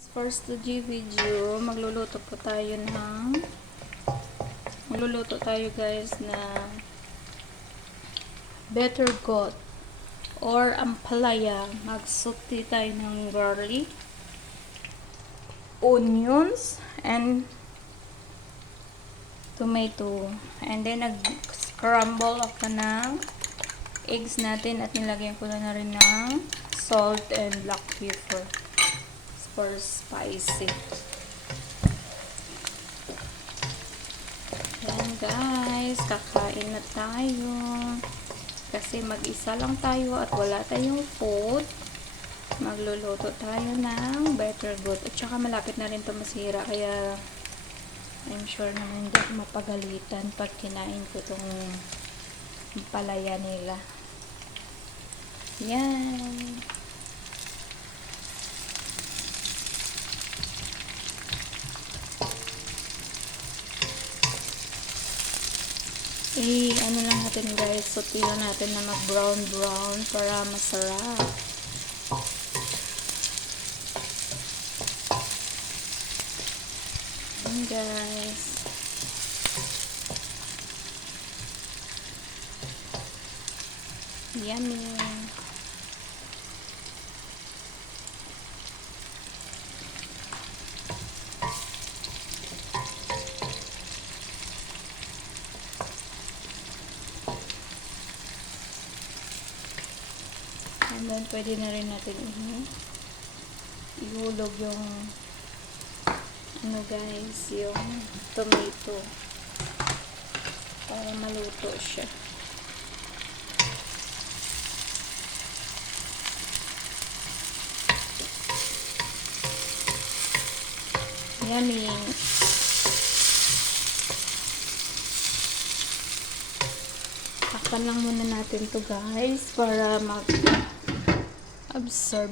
First today video, magluluto tayo guys na better goat or ampalaya. Magsuti tayo ng garlic, onions, and tomato. And then nag-scramble ako ng eggs natin at nilagyan ko na rin ng salt and black pepper for spicy. Ayan guys, kakain na tayo. Kasi mag-isa lang tayo at wala tayong food. Magluluto tayo ng better goat. At saka malapit na rin ito masira. Kaya I'm sure naman hindi ako mapagalitan pag kinain ko itong palaya nila. Yan. Ano lang natin guys, sutihan natin na mag-brown para masarap. Ayan guys. Yummy. And then, pwede na rin natin ihulog yung guys, yung tomato para maluto siya. Yummy. Takpan lang muna natin to guys para mag-absorb